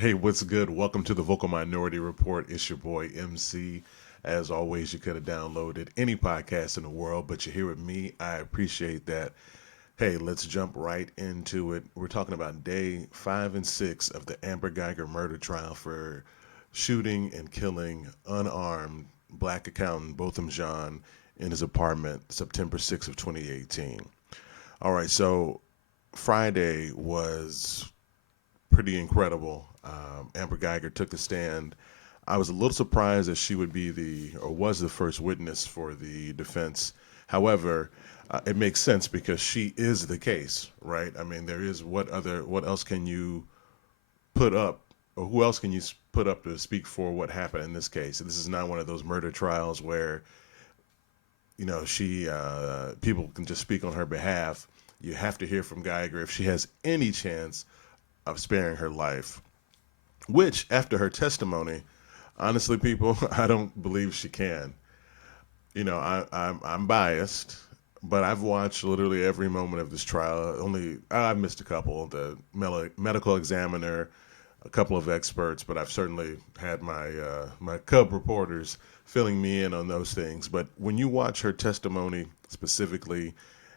Hey, what's good? Welcome to the Vocal Minority Report. It's your boy MC. As always, you could have downloaded any podcast in the world, but you're here with me. I appreciate that. Hey, let's jump right into it. We're talking about day 5 and 6 of the Amber Guyger murder trial for shooting and killing unarmed black accountant Botham Jean in his apartment September 6th of 2018. All right, so Friday was pretty incredible. Amber Guyger took the stand. I was a little surprised that she would be or was the first witness for the defense. However, it makes sense because she is the case, right? I mean, there is what else can you put up, or who else can you put up to speak for what happened in this case? This is not one of those murder trials where she people can just speak on her behalf. You have to hear from Geiger if she has any chance of sparing her life. Which, after her testimony, honestly, people, I don't believe she can. I'm biased, but I've watched literally every moment of this trial. Only I've missed a couple. The medical examiner, a couple of experts, but I've certainly had my cub reporters filling me in on those things. But when you watch her testimony specifically,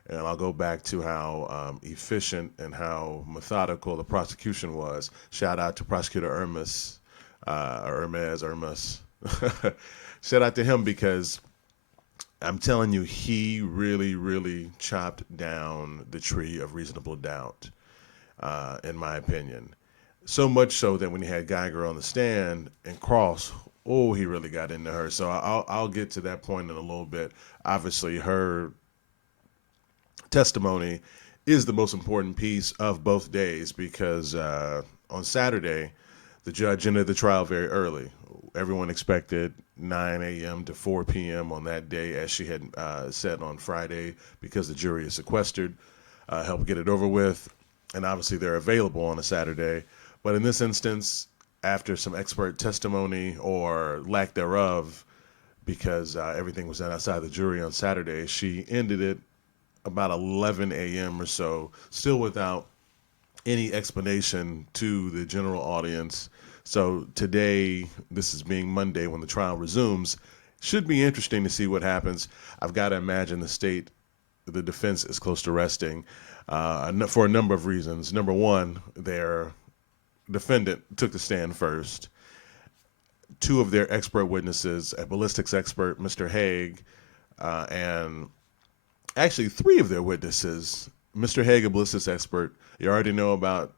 and I'll go back to how efficient and how methodical the prosecution was. Shout out to Prosecutor Ermes. Shout out to him because I'm telling you, he really, really chopped down the tree of reasonable doubt, in my opinion. So much so that when he had Geiger on the stand and Cross, oh, he really got into her. So I'll get to that point in a little bit. Obviously, her testimony is the most important piece of both days because on Saturday, the judge ended the trial very early. Everyone expected 9 a.m. to 4 p.m. on that day, as she had said on Friday, because the jury is sequestered, help get it over with. And obviously, they're available on a Saturday. But in this instance, after some expert testimony or lack thereof, because everything was done outside the jury on Saturday, she ended it about 11 a.m. or so, still without any explanation to the general audience. So today, this is being Monday when the trial resumes, should be interesting to see what happens. I've got to imagine the defense is close to resting for a number of reasons. Number one, their defendant took the stand first. Two of their expert witnesses, a ballistics expert, Mr. Haig, and actually three of their witnesses, Mr. Haig, a ballistics expert. You already know about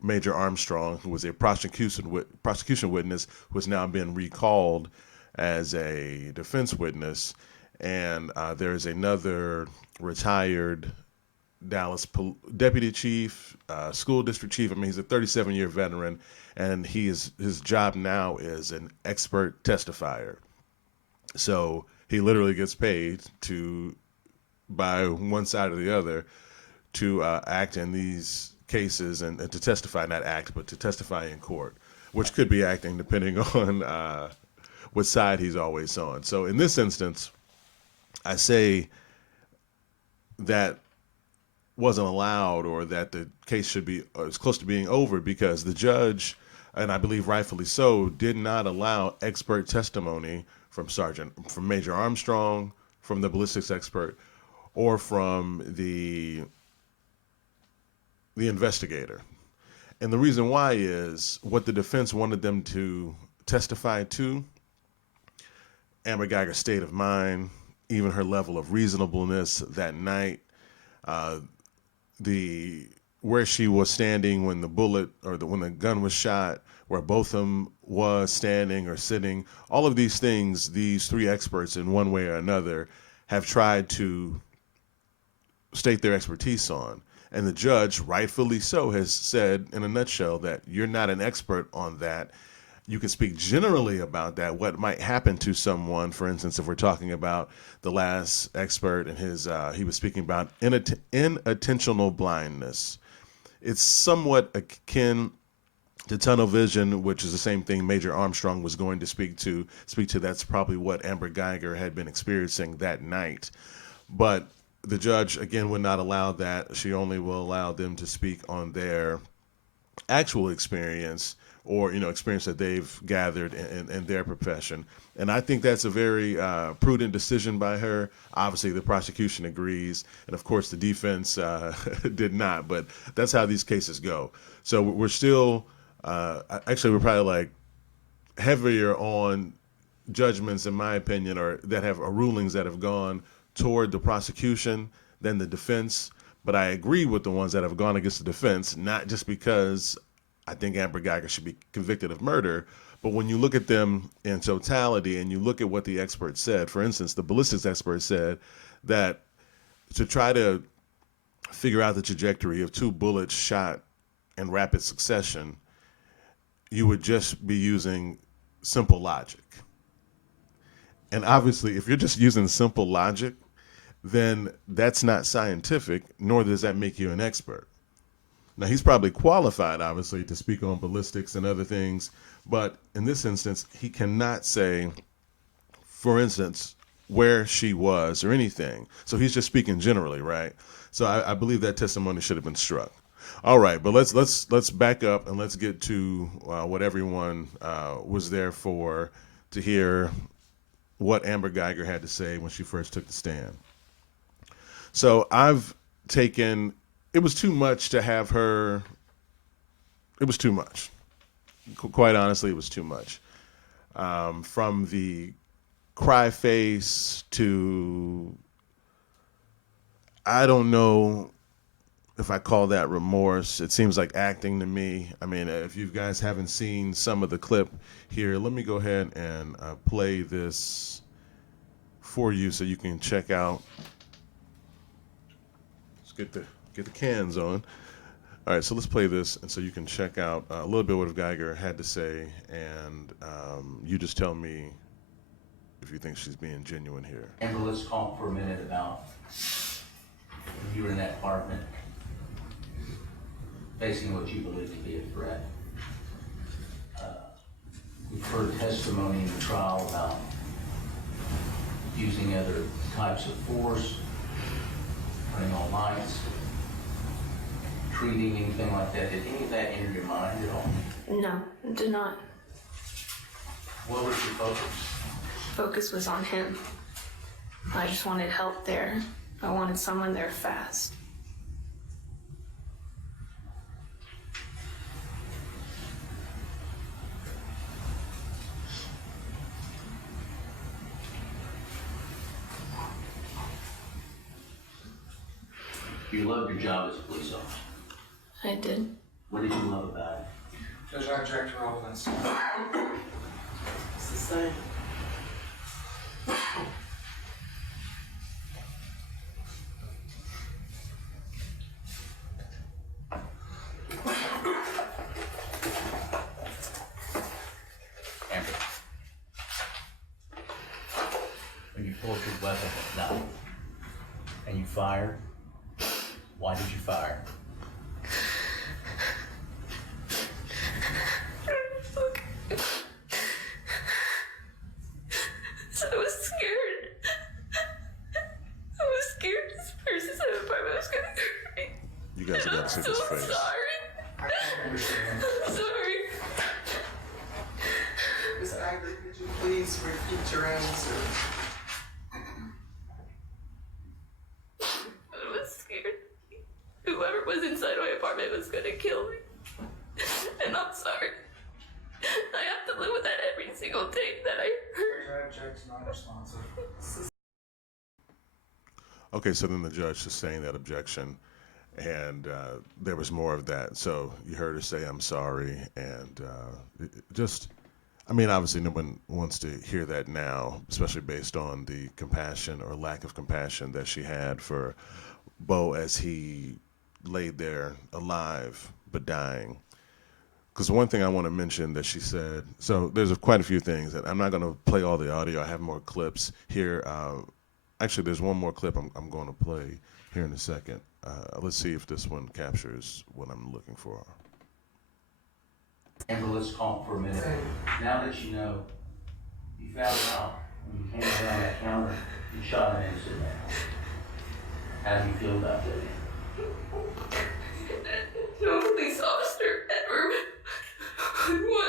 Major Armstrong, who was a prosecution witness, who has now been recalled as a defense witness. And there's another retired Dallas deputy chief, school district chief. I mean, he's a 37-year veteran, and his job now is an expert testifier. So he literally gets paid to by one side or the other to act in these cases and to testify, not act, but to testify in court, which could be acting depending on what side he's always on. So in this instance, I say that wasn't allowed or that the case should be is close to being over because the judge, and I believe rightfully so, did not allow expert testimony from Major Armstrong, from the ballistics expert, or from the investigator. And the reason why is what the defense wanted them to testify to: Amber Guyger's state of mind, even her level of reasonableness that night, uh, the where she was standing when the bullet or when the gun was shot, where Botham was standing or sitting. All of these things, these three experts, in one way or another, have tried to state their expertise on. And the judge, rightfully so, has said in a nutshell that you're not an expert on that. You can speak generally about that, what might happen to someone. For instance, if we're talking about the last expert and he was speaking about inattentional blindness. It's somewhat akin to tunnel vision, which is the same thing Major Armstrong was going to speak to. That's probably what Amber Guyger had been experiencing that night. But the judge, again, would not allow that. She only will allow them to speak on their actual experience, or experience that they've gathered in their profession. And I think that's a very prudent decision by her. Obviously, the prosecution agrees, and of course, the defense did not. But that's how these cases go. So we're still, actually, we're probably like heavier on judgments, in my opinion, or that have rulings that have gone toward the prosecution than the defense. But I agree with the ones that have gone against the defense, not just because I think Amber Guyger should be convicted of murder, but when you look at them in totality and you look at what the expert said, for instance, the ballistics expert said that to try to figure out the trajectory of two bullets shot in rapid succession, you would just be using simple logic. And obviously, if you're just using simple logic, then that's not scientific, nor does that make you an expert. Now, he's probably qualified, obviously, to speak on ballistics and other things, but in this instance, he cannot say, for instance, where she was or anything. So he's just speaking generally, right? So I believe that testimony should have been struck. All right, but let's back up and let's get to what everyone was there for, to hear what Amber Guyger had to say when she first took the stand. So it was too much to have her, it was too much. Quite honestly, it was too much. From the cry face to, I don't know if I call that remorse. It seems like acting to me. I mean, if you guys haven't seen some of the clip here, let me go ahead and play this for you so you can check out. Let's get the cans on. All right, so let's play this, and so you can check out a little bit what Guyger had to say, and you just tell me if you think she's being genuine here. Amber, let's talk for a minute about when you were in that apartment, facing what you believe to be a threat. We've heard testimony in the trial about using other types of force, turning on lights, treating, anything like that. Did any of that enter your mind at all? No, it did not. What was your focus? Focus was on him. I just wanted help there. I wanted someone there fast. You loved your job as a police officer. I did. What did you love about it? Judge, I object to relevance. It's the same. Amber, when you pulled your weapon at night and you fired, why did you fire? So I was scared. I was scared this person's apartment was gonna hurt me. You guys have got to see this face. Sorry. I'm sorry. Ms. Guyger, could you please repeat your answer? I was scared. Whoever was inside my apartment was gonna kill me. And I'm sorry. I have to live with that every single day that I heard. Judge, I object to non-responsive. Okay, so then the judge sustained that objection, and there was more of that. So you heard her say, "I'm sorry," and obviously no one wants to hear that now, especially based on the compassion or lack of compassion that she had for Bo as he laid there alive but dying. Because one thing I want to mention that she said, so there's quite a few things, and I'm not going to play all the audio. I have more clips here. Actually, there's one more clip I'm going to play here in a second. Let's see if this one captures what I'm looking for. Amber, let's talk for a minute. Now that you know, you found out when you came around that counter, you shot an innocent man. How do you feel about that? No police officer ever would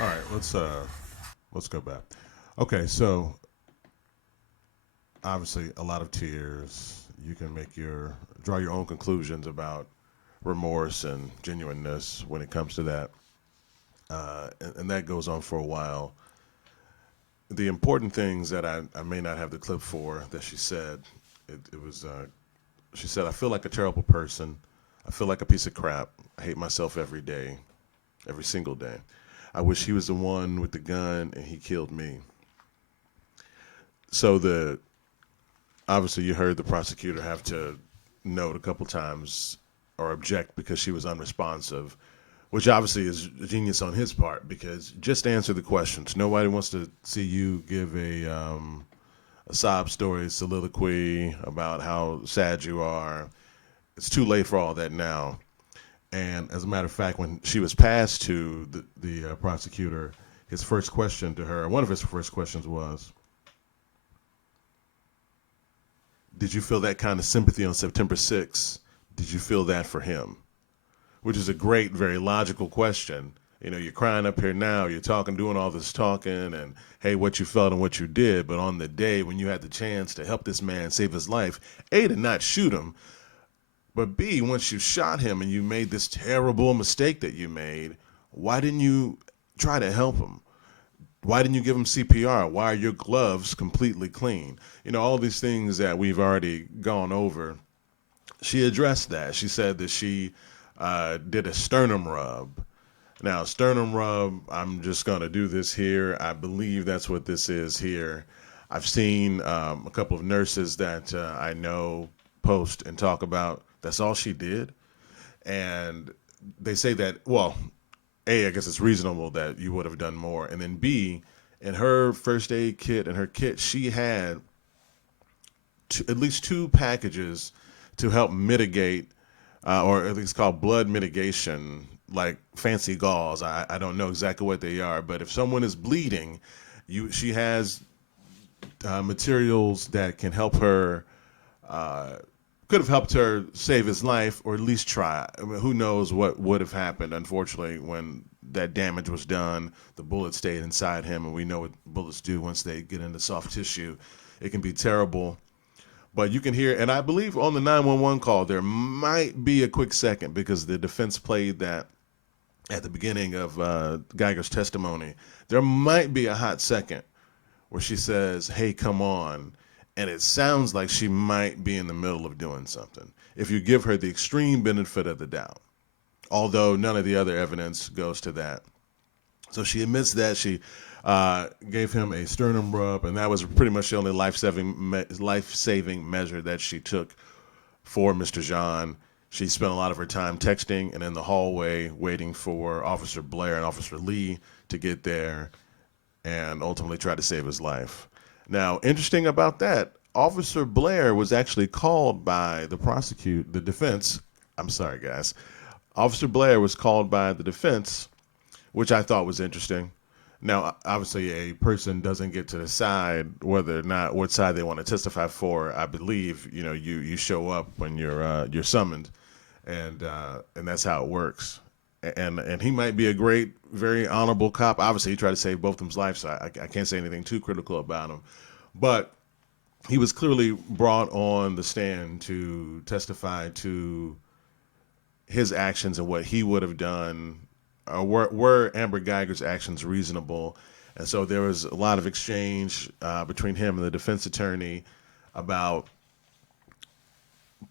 All right, let's go back. Okay, so obviously a lot of tears. You can draw your own conclusions about remorse and genuineness when it comes to that, and that goes on for a while. The important things that I may not have the clip for that she said, it was she said, "I feel like a terrible person. I feel like a piece of crap. I hate myself every day, every single day. I wish he was the one with the gun and he killed me." So the obviously you heard the prosecutor have to note a couple times or object because she was unresponsive, which obviously is genius on his part because just answer the questions. Nobody wants to see you give a sob story, soliloquy about how sad you are. It's too late for all that now. And as a matter of fact, when she was passed to the prosecutor, his first question to her, one of his first questions was, "Did you feel that kind of sympathy on September 6th? Did you feel that for him?" Which is a great, very logical question. You know, you're crying up here now, you're talking, doing all this talking, and hey, what you felt and what you did. But on the day when you had the chance to help this man save his life, A, to not shoot him, but B, once you shot him and you made this terrible mistake that you made, why didn't you try to help him? Why didn't you give him CPR? Why are your gloves completely clean? You know, all these things that we've already gone over. She addressed that. She said that she did a sternum rub. Now, sternum rub, I'm just going to do this here. I believe that's what this is here. I've seen a couple of nurses that I know post and talk about. That's all she did. And they say that, well, A, I guess it's reasonable that you would have done more. And then B, in her first aid kit and her kit, she had at least two packages to help mitigate, or at least called blood mitigation, like fancy gauze. I don't know exactly what they are, but if someone is bleeding, she has materials that can help her. Could have helped her save his life, or at least try. I mean, who knows what would have happened? Unfortunately, when that damage was done, the bullet stayed inside him, and we know what bullets do once they get into soft tissue. It can be terrible. But you can hear, and I believe on the 911 call, there might be a quick second because the defense played that at the beginning of Guyger's testimony. There might be a hot second where she says, "Hey, come on." And it sounds like she might be in the middle of doing something if you give her the extreme benefit of the doubt, although none of the other evidence goes to that. So she admits that she gave him a sternum rub, and that was pretty much the only life-saving measure that she took for Mr. Jean. She spent a lot of her time texting and in the hallway waiting for Officer Blair and Officer Lee to get there and ultimately try to save his life. Now, interesting about that, Officer Blair was actually called by the defense. I'm sorry, guys. Officer Blair was called by the defense, which I thought was interesting. Now, obviously, a person doesn't get to decide whether or not what side they want to testify for. I believe you show up when you're summoned, and that's how it works. And he might be a great, very honorable cop. Obviously, he tried to save Botham's life, so I can't say anything too critical about him. But he was clearly brought on the stand to testify to his actions and what he would have done. Were Amber Guyger's actions reasonable? And so there was a lot of exchange between him and the defense attorney about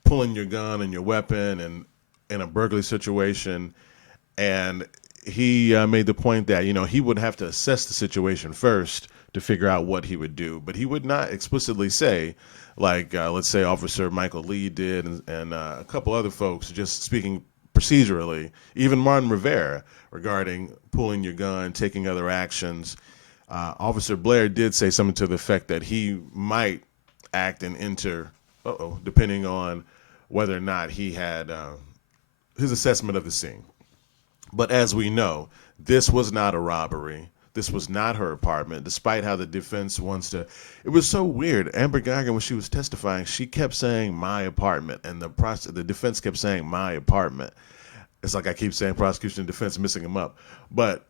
pulling your gun and your weapon and in a burglary situation. And he made the point that, he would have to assess the situation first to figure out what he would do. But he would not explicitly say, like, let's say Officer Michael Lee did and a couple other folks, just speaking procedurally, even Martin Rivera, regarding pulling your gun, taking other actions. Officer Blair did say something to the effect that he might act and enter, depending on whether or not he had his assessment of the scene. But as we know, this was not a robbery. This was not her apartment, despite how the defense wants to. It was so weird. Amber Guyger, when she was testifying, she kept saying my apartment, and the defense kept saying my apartment. It's like I keep saying prosecution and defense missing them up. But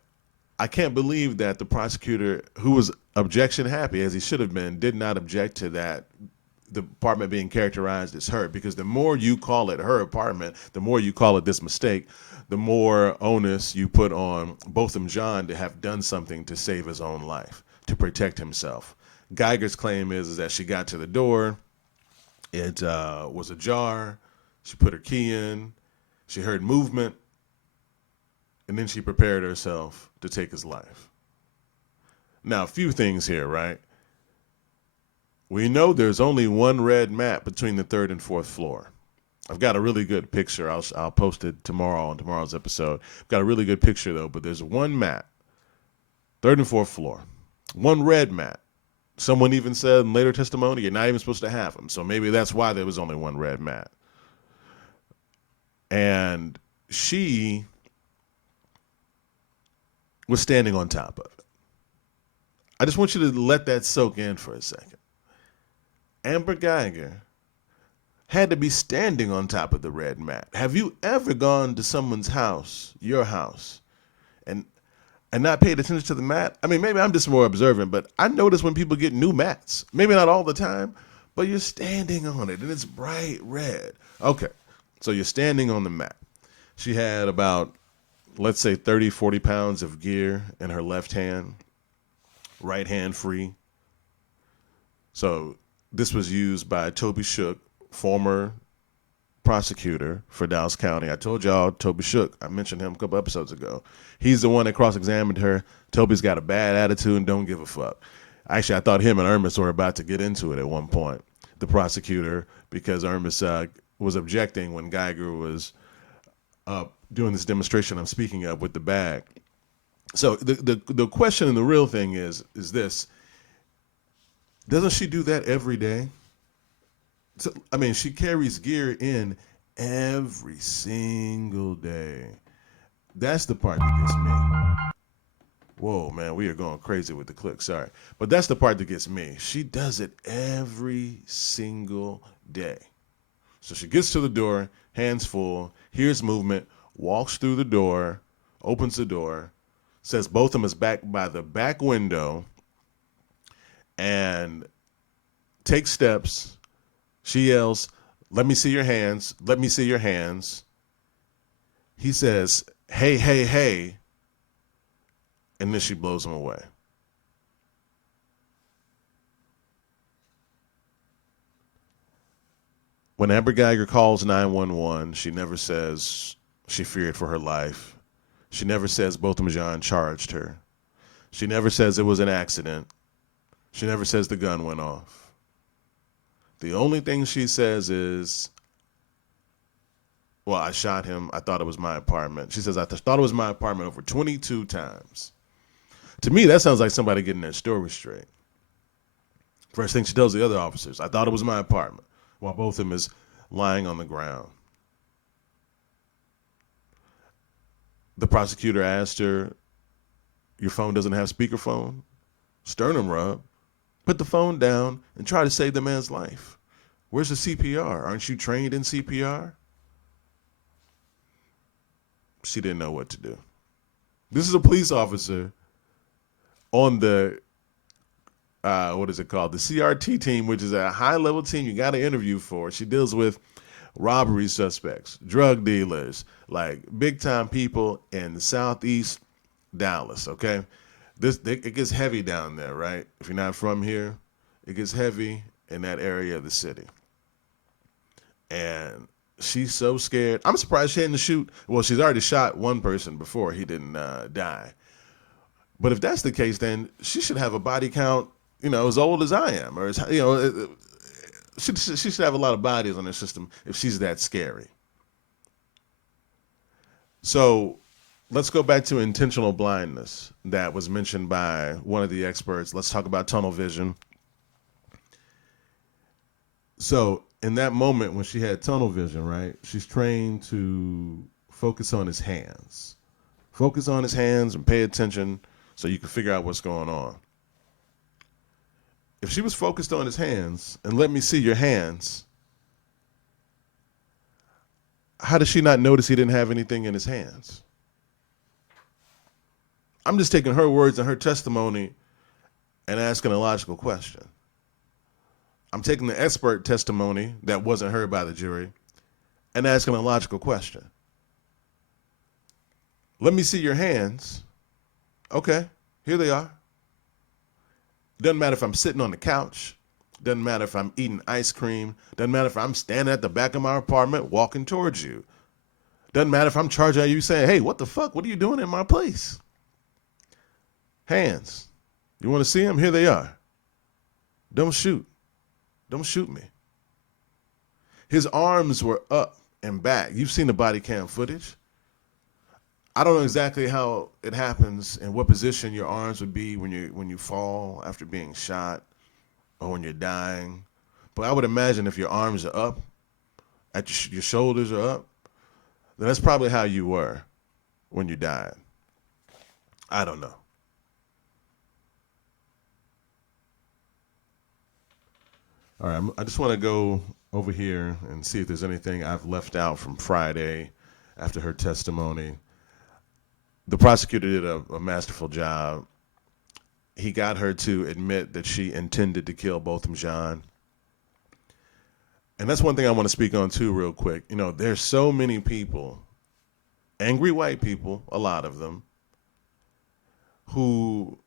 I can't believe that the prosecutor, who was objection happy as he should have been, did not object to that the apartment being characterized as her, because the more you call it her apartment, the more you call it this mistake, the more onus you put on Botham Jean to have done something to save his own life, to protect himself. Guyger's claim is that she got to the door, it was ajar, she put her key in, she heard movement, and then she prepared herself to take his life. Now, a few things here, right? We know there's only one red mat between the third and fourth floor. I've got a really good picture. I'll post it tomorrow on tomorrow's episode. I've got a really good picture, though, but there's one mat, third and fourth floor, one red mat. Someone even said in later testimony, you're not even supposed to have them. So maybe that's why there was only one red mat. And she was standing on top of it. I just want you to let that soak in for a second. Amber Guyger had to be standing on top of the red mat. Have you ever gone to someone's house, your house, and not paid attention to the mat? I mean, maybe I'm just more observant, but I notice when people get new mats. Maybe not all the time, but you're standing on it, and it's bright red. Okay, so you're standing on the mat. She had about, let's say, 30, 40 pounds of gear in her left hand, right hand free. So this was used by Toby Shook, former prosecutor for Dallas County. I told y'all Toby Shook. I mentioned him a couple episodes ago. He's the one that cross-examined her. Toby's got a bad attitude and don't give a fuck. Actually, I thought him and Ermis were about to get into it at one point, the prosecutor, because Ermis was objecting when Guyger was doing this demonstration I'm speaking of with the bag. So the question and the real thing is this. Doesn't she do that every day? So, I mean, she carries gear in every single day. That's the part that gets me. Whoa, man, we are going crazy with the click. Sorry. But that's the part that gets me. She does it every single day. So she gets to the door, hands full, hears movement, walks through the door, opens the door, says Botham is back by the back window, and takes steps. She yells, "Let me see your hands. Let me see your hands." He says, "Hey, hey, hey." And then she blows him away. When Amber Guyger calls 911, she never says she feared for her life. She never says Botham Jean charged her. She never says it was an accident. She never says the gun went off. The only thing she says is, well, I shot him. I thought it was my apartment. She says, I thought it was my apartment over 22 times. To me, that sounds like somebody getting their story straight. First thing she tells the other officers, I thought it was my apartment, while Botham is lying on the ground. The prosecutor asked her, your phone doesn't have speakerphone? Sternum rub. Put the phone down and try to save the man's life. Where's the CPR? Aren't you trained in CPR? She didn't know what to do. This is a police officer on the, what is it called? The CRT team, which is a high-level team you got to interview for. She deals with robbery suspects, drug dealers, like big-time people in Southeast Dallas, okay? It gets heavy down there, right? If you're not from here, it gets heavy in that area of the city. And she's so scared. I'm surprised she hadn't shoot. Well, she's already shot one person before he didn't die. But if that's the case, then she should have a body count, as old as I am. Or, she should have a lot of bodies on her system if she's that scary. So let's go back to intentional blindness that was mentioned by one of the experts. Let's talk about tunnel vision. So in that moment when she had tunnel vision, right, she's trained to focus on his hands. Focus on his hands and pay attention so you can figure out what's going on. If she was focused on his hands and let me see your hands, how did she not notice he didn't have anything in his hands? I'm just taking her words and her testimony and asking a logical question. I'm taking the expert testimony that wasn't heard by the jury and asking a logical question. Let me see your hands. Okay, here they are. Doesn't matter if I'm sitting on the couch. Doesn't matter if I'm eating ice cream. Doesn't matter if I'm standing at the back of my apartment walking towards you. Doesn't matter if I'm charging at you saying, hey, what the fuck? What are you doing in my place? Hands. You want to see them? Here they are. Don't shoot. Don't shoot me. His arms were up and back. You've seen the body cam footage. I don't know exactly how it happens and what position your arms would be when you fall after being shot or when you're dying. But I would imagine if your arms are up, your shoulders are up, then that's probably how you were when you died. I don't know. All right, I just want to go over here and see if there's anything I've left out from Friday after her testimony. The prosecutor did a masterful job. He got her to admit that she intended to kill Botham Jean. And that's one thing I want to speak on too real quick. You know, there's so many people, angry white people, a lot of them, who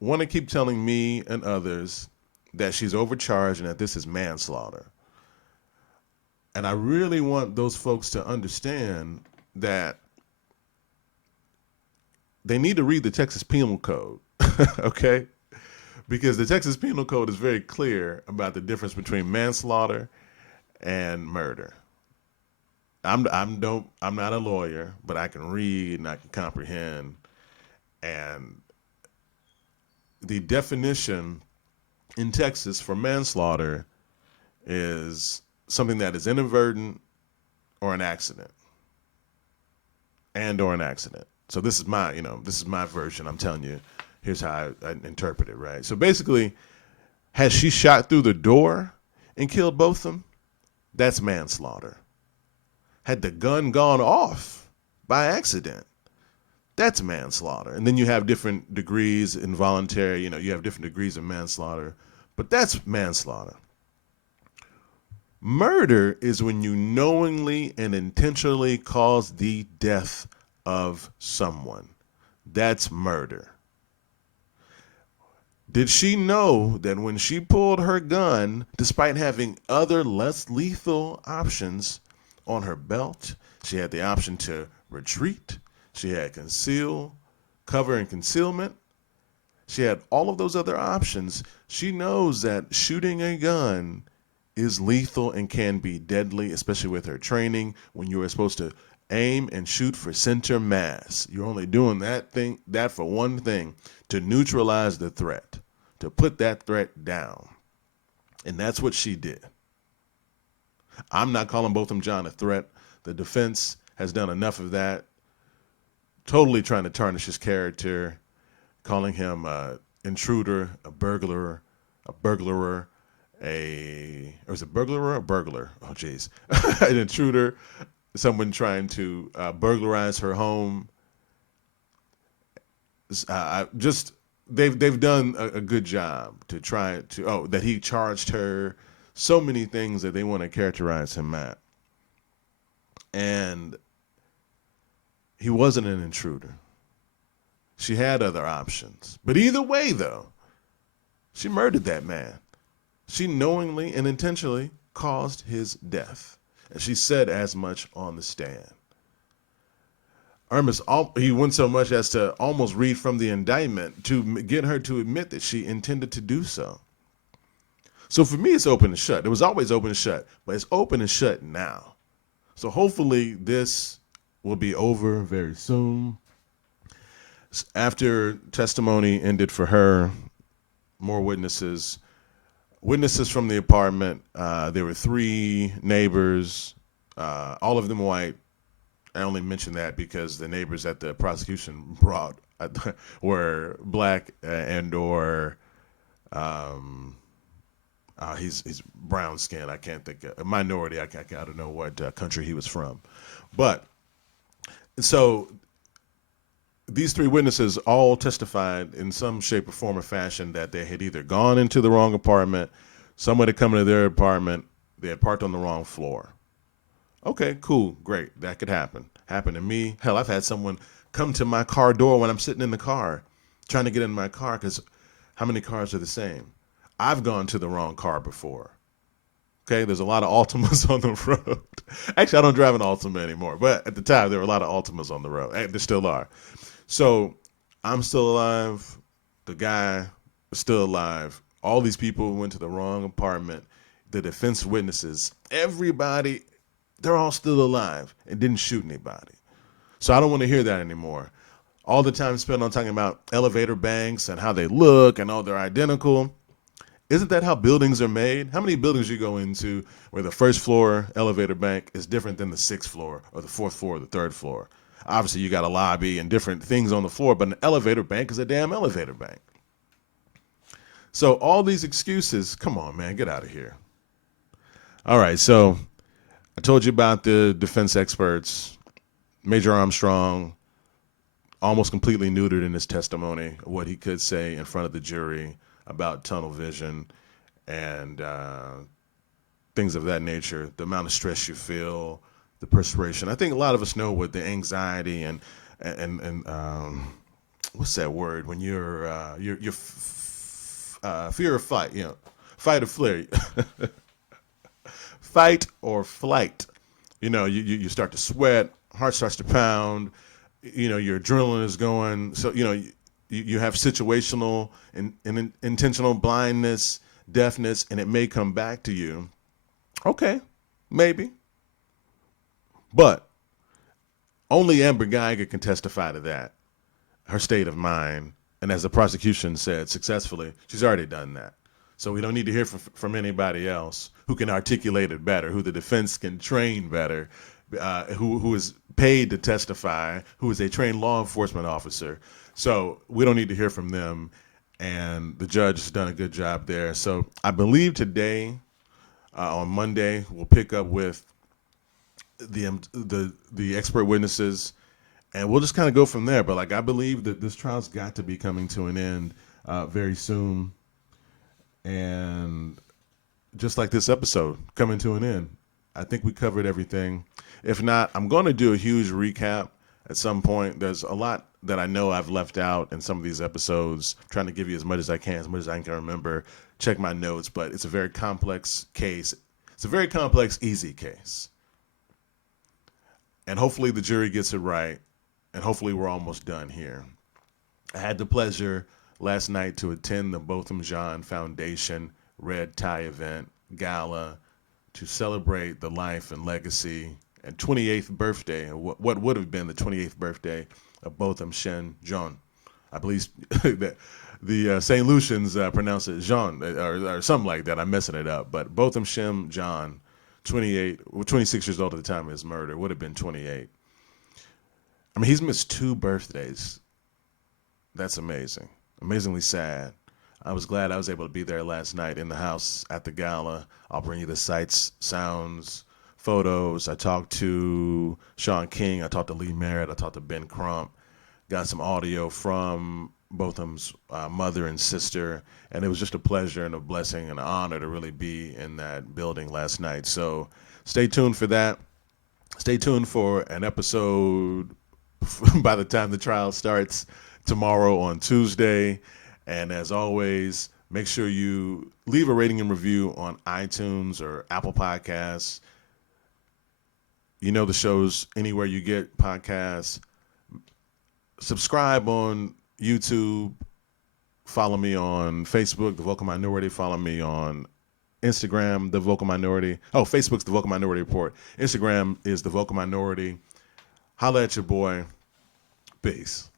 want to keep telling me and others that she's overcharged and that this is manslaughter. And I really want those folks to understand that they need to read the Texas Penal Code, okay? Because the Texas Penal Code is very clear about the difference between manslaughter and murder. I'm not a lawyer, but I can read and I can comprehend. And the definition in Texas for manslaughter is something that is inadvertent or an accident. Or an accident. So this is my version. I'm telling you, here's how I interpret it, right? So basically, has she shot through the door and killed Botham? That's manslaughter. Had the gun gone off by accident? That's manslaughter. And then you have different degrees, involuntary, you have different degrees of manslaughter, but that's manslaughter. Murder is when you knowingly and intentionally cause the death of someone. That's murder. Did she know that when she pulled her gun, despite having other less lethal options on her belt, she had the option to retreat, she had cover and concealment, she had all of those other options. She knows that shooting a gun is lethal and can be deadly, especially with her training when you are supposed to aim and shoot for center mass. You're only doing that for one thing, to neutralize the threat, to put that threat down. And that's what she did. I'm not calling Botham Jean a threat. The defense has done enough of that, totally trying to tarnish his character, calling him an intruder, a burglar, or is it burglar or burglar? Oh, geez. An intruder, someone trying to burglarize her home. They've done a good job to try to, that he charged her, so many things that they want to characterize him at. And he wasn't an intruder. She had other options. But either way, though, she murdered that man. She knowingly and intentionally caused his death. And she said as much on the stand. Ernest, he went so much as to almost read from the indictment to get her to admit that she intended to do so. So for me, it's open and shut. It was always open and shut, but it's open and shut now. So hopefully this will be over very soon. After testimony ended for her, more witnesses from the apartment. There were 3 neighbors, all of them white. I only mention that because the neighbors that the prosecution brought were black he's brown skinned. I can't think of a minority. I don't know what country he was from, but so these three witnesses all testified in some shape or form or fashion that they had either gone into the wrong apartment, someone had come into their apartment, they had parked on the wrong floor. Okay, cool, great. That could happen. Happened to me. Hell, I've had someone come to my car door when I'm sitting in the car, trying to get in my car because how many cars are the same? I've gone to the wrong car before. Okay, there's a lot of Altimas on the road. Actually, I don't drive an Altima anymore, but at the time, there were a lot of Altimas on the road. And there still are. So I'm still alive. The guy is still alive. All these people went to the wrong apartment. The defense witnesses, everybody, they're all still alive and didn't shoot anybody. So I don't want to hear that anymore. All the time spent on talking about elevator banks and how they look and they're identical. Isn't that how buildings are made? How many buildings you go into where the first floor elevator bank is different than the sixth floor or the fourth floor or the third floor? Obviously, you got a lobby and different things on the floor, but an elevator bank is a damn elevator bank. So all these excuses, come on, man, get out of here. All right, so I told you about the defense experts. Major Armstrong almost completely neutered in his testimony what he could say in front of the jury about tunnel vision and things of that nature, the amount of stress you feel, the perspiration. I think a lot of us know what the anxiety and what's that word when you're fear or fight, fight or flight, fight or flight. You start to sweat, heart starts to pound, your adrenaline is going. So, you have situational and intentional blindness, deafness, and it may come back to you. Okay, maybe. But only Amber Guyger can testify to that, her state of mind. And as the prosecution said successfully, she's already done that. So we don't need to hear from anybody else who can articulate it better, who the defense can train better, who is paid to testify, who is a trained law enforcement officer. So we don't need to hear from them. And the judge has done a good job there. So I believe today, on Monday, we'll pick up with the expert witnesses, and we'll just kind of go from there. But I believe that this trial's got to be coming to an end very soon. And just like this episode coming to an end, I think we covered everything. If not, I'm going to do a huge recap at some point. There's a lot that I know I've left out in some of these episodes, trying to give you as much as I can remember, check my notes, but it's a very complex case. It's a very complex, easy case. And hopefully the jury gets it right, and hopefully we're almost done here. I had the pleasure last night to attend the Botham Jean Foundation Red Tie event gala to celebrate the life and legacy and 28th birthday, what would have been the 28th birthday of Botham Jean. I believe that the St. Lucians pronounce it Jean or something like that. I'm messing it up. But Botham Jean, 26 years old at the time of his murder, would have been 28. I mean, he's missed 2 birthdays. That's amazing. Amazingly sad. I was glad I was able to be there last night in the house at the gala. I'll bring you the sights, sounds, photos. I talked to Sean King. I talked to Lee Merritt. I talked to Ben Crump. Got some audio from Botham's mother and sister. And it was just a pleasure and a blessing and an honor to really be in that building last night. So stay tuned for that. Stay tuned for an episode by the time the trial starts tomorrow on Tuesday. And as always, make sure you leave a rating and review on iTunes or Apple Podcasts. You know the show's anywhere you get podcasts. Subscribe on YouTube. Follow me on Facebook, The Vocal Minority. Follow me on Instagram, The Vocal Minority. Oh, Facebook's The Vocal Minority Report. Instagram is The Vocal Minority. Holla at your boy. Peace.